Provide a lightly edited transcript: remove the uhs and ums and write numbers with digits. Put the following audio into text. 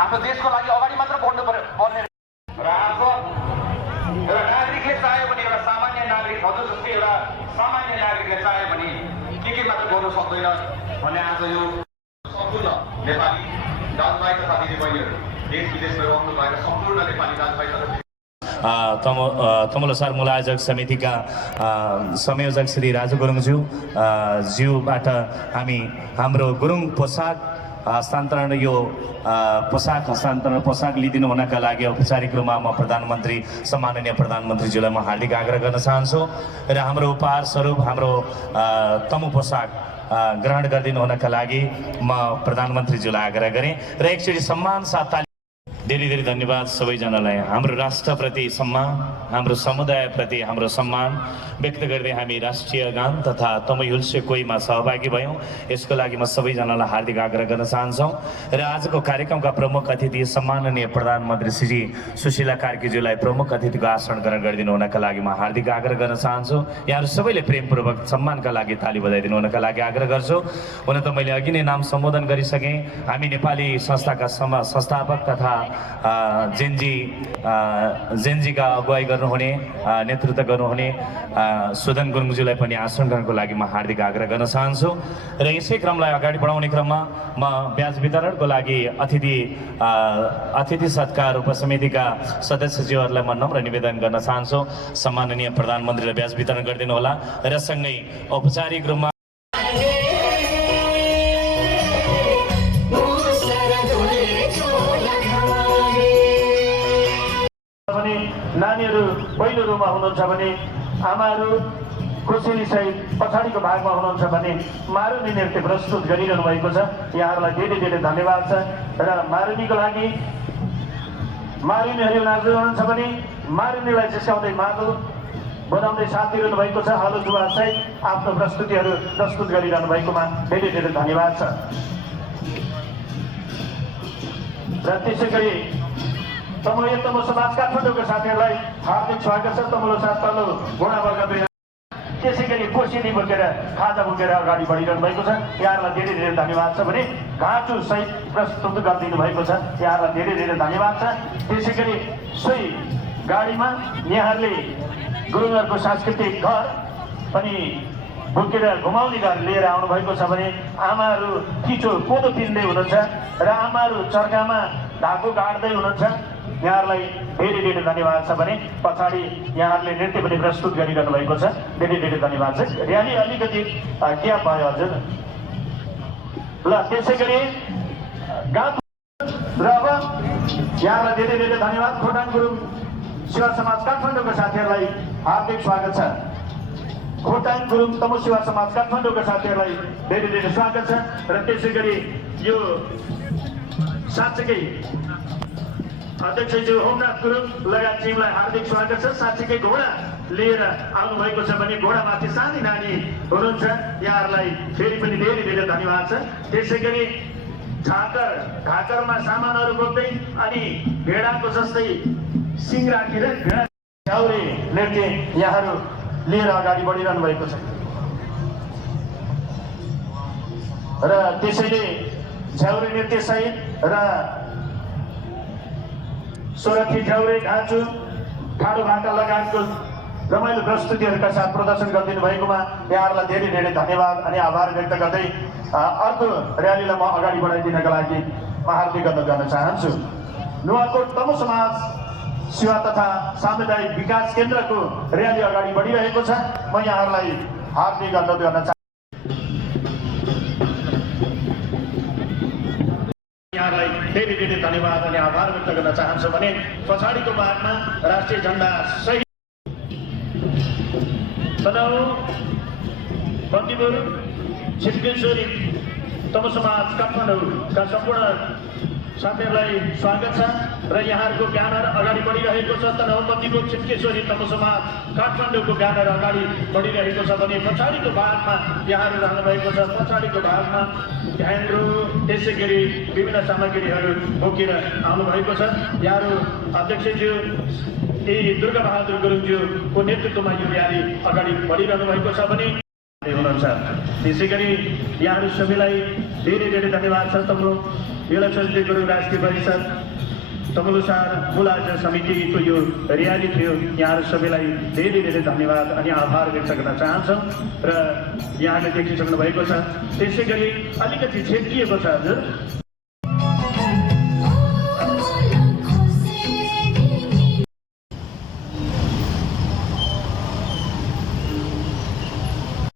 हाम्रो देशको लागि अगाडि मात्र बढ्नु पर्ने र आज एउटा नागरिकले चाह्यो भने एउटा सामान्य नागरिक हजुर जस्तै एउटा सामान्य नागरिकले चाह्यो भने के मात्र गर्नु सक्दैन भने आज यो सम्पूर्ण नेपाली दाजुभाइ तथा दिदीबहिनीहरू देश विदेशमा रहनु भएर सम्पूर्ण नेपाली दाजुभाइ तथा तमलोसार मूल आयोजक समितिका संयोजक श्री राजु गुरुङज्यू ज्यूबाट हामी हाम्रो गुरुङ पोसाक हस्तान्तरण यो पोसाक हस्तान्तरण पोसाक लिइदिनु हुनका लागि औपचारिक रूपमा म प्रधानमन्त्री सम्माननीय प्रधानमन्त्रीज्यूलाई म हार्दिक आग्रह गर्न चाहन्छु र हाम्रो उपहार स्वरूप हाम्रो तमु पोसाक ग्रहण गरिदिनु हुनका लागि म प्रधानमन्त्रीज्यूलाई आग्रह गरेँ र एकचोटि सम्मान साथ धेरै धेरै धन्यवाद सबैजनालाई। हाम्रो राष्ट्रप्रति सम्मान, हाम्रो समुदायप्रति हाम्रो सम्मान व्यक्त गर्दै हामी राष्ट्रिय गान तथा तम युल्से कोहीमा सहभागी भयौँ। यसको लागि म सबैजनालाई हार्दिक आग्रह गर्न चाहन्छौँ र आजको कार्यक्रमका प्रमुख अतिथि सम्माननीय प्रधानमन्त्री श्री सुशीला कार्कीज्यूलाई प्रमुख अतिथिको आसन ग्रहण गरिदिनु हुनका लागि म हार्दिक आग्रह गर्न चाहन्छु। यहाँहरू सबैले प्रेमपूर्वक सम्मानका लागि ताली बजाइदिनु हुनका लागि आग्रह गर्छु। हुन त मैले अघि नै नाम सम्बोधन गरिसकेँ। हामी नेपाली संस्थाका संस्थापक तथा जेनजीका अगुवाई गर्नुहुने नेतृत्व गर्नुहुने सुदन गुरुङज्यूलाई पनि आसन ग्रहणको लागि म हार्दिक आग्रह गर्न चाहन्छु र यसै क्रमलाई अगाडि बढाउने क्रममा म ब्याज वितरणको लागि अतिथि सत्कार उपसमितिका सदस्यज्यूहरूलाई म नम्र निवेदन गर्न चाहन्छु। सम्माननीय प्रधानमन्त्रीले ब्याज वितरण गरिदिनु होला र सँगै औपचारिक रूपमा नानीहरू पहिलो रोमा हुनुहुन्छ भने आमाहरू कोसेली सहित पछाडिको भागमा हुनुहुन्छ भने मारुनी नृत्य प्रस्तुत गरिरहनु भएको छ। यहाँहरूलाई धेरै धेरै धन्यवाद छ र मारुनीको लागि मारुनीहरू नाच्दै हुनुहुन्छ भने मारुनीलाई जिस्काउँदै मादल बजाउँदै साथ दिइरहनु भएको छ। हलो जुवा सहित आफ्नो प्रस्तुतिहरू प्रस्तुत गरिरहनु भएकोमा धेरै धेरै धन्यवाद छ र त्यसै गरी तमु समाज काठमाडौँको साथीहरूलाई हार्दिक स्वागत छ। तमलो साथ तल्लो घोडावर्ग त्यसै गरी कोसेली बोकेर खाजा बोकेर अगाडि बढिरहनु भएको छ। यहाँहरूलाई धेरै धेरै धन्यवाद छ भने घाँचु सहित प्रस्तुत गरिदिनु भएको छ। यहाँहरूलाई धेरै धेरै धन्यवाद छ। त्यसै गरी सोही गाडीमा यहाँहरूले गुरुङहरूको सांस्कृतिक घर पनि बोकेर घुमाउने घर लिएर आउनुभएको छ भने आमाहरू किचो कोदो पिन्दै हुनुहुन्छ र आमाहरू चर्कामा धागो गाड्दै हुनुहुन्छ। यहाँहरूलाई धेरै धेरै धन्यवाद छ भने पछाडि यहाँहरूले नृत्य पनि प्रस्तुत गरिरहनु भएको छ। धेरै धेरै धन्यवाद छ। र्याली अलिकति ग्याप भयो हजुर ल। त्यसै गरी गाउँ र अब यहाँलाई धेरै धेरै धन्यवाद। खोटाङ गुरुङ सेवा समाज काठमाडौँको साथीहरूलाई हार्दिक स्वागत छ। खोटाङ गुरुङ तमु सेवा समाज काठमाडौँको साथीहरूलाई धेरै धेरै स्वागत छ र त्यसै गरी यो साँच्चैकै अध्यक्षज्यू होमनाथ गुरुङ लगायत टिमलाई हार्दिक स्वागत छ। साँच्चैकै घोडा लिएर आउनुभएको छ भने घोडामाथि सानी नानी हुनुहुन्छ। यहाँहरूलाई फेरि पनि धेरै धेरै धन्यवाद छ। त्यसै गरी ढाकरमा सामानहरू बोक्दै अनि भेडाको जस्तै सिङ राखेर भेडा झ्याउरे नृत्य यहाँहरू लिएर अगाडि बढिरहनु भएको छ र त्यसैले झ्याउरे नृत्य सहित र सोरठी झ्याउरे घाँचु ठाडो भाका लगायतको रमाइलो प्रस्तुतिहरूका साथ प्रदर्शन गरिदिनु भएकोमा यहाँहरूलाई धेरै धेरै धन्यवाद अनि आभार व्यक्त गर्दै अर्को र्यालीलाई म अगाडि बढाइदिनका लागि हार्दिक गर्न चाहन्छु। नुवाकोट तमु समाज सेवा तथा सामुदायिक विकास केन्द्रको र्याली अगाडि बढिरहेको छ। म यहाँहरूलाई हार्दिक अनुरोध गर्न चाहन्छु। यहाँलाई धेरै धेरै धन्यवाद अनि आभार व्यक्त गर्न चाहन्छु भने पछाडिको भागमा राष्ट्रिय झण्डा सहित तनहु बन्दीपुर छिटकेश्वरी तमु समाज काठमाडौँका सम्पूर्ण साथीहरूलाई स्वागत छ र यहाँहरूको ब्यानर अगाडि बढिरहेको छ। तनहु बन्दीपुर छिटकेश्वरी तमु समाज काठमाडौँको ब्यानर अगाडि बढिरहेको छ भने पछाडिको भागमा यहाँहरू रहनुभएको छ। पछाडिको भागमा ध्यानहरू त्यसै गरी विभिन्न सामग्रीहरू बोकेर आउनुभएको छ। यहाँहरू अध्यक्षज्यू दुर्गाबहादुर गुरुङज्यूको नेतृत्वमा यो र्याली अगाडि बढिरहनु भएको छ भने हुनुहुन्छ। त्यसै गरी यहाँहरू सबैलाई धेरै धेरै धन्यवाद छ। तमु युवा गुरुङ राष्ट्रिय परिषद तमुलुसार मूल आयोजन समितिको यो र्याली थियो। यहाँहरू सबैलाई धेरै धेरै धन्यवाद अनि आभार व्यक्त गर्न चाहन्छौँ र यहाँले देखिसक्नु भएको छ। त्यसै गरी अलिकति छेकिएको छ हजुर।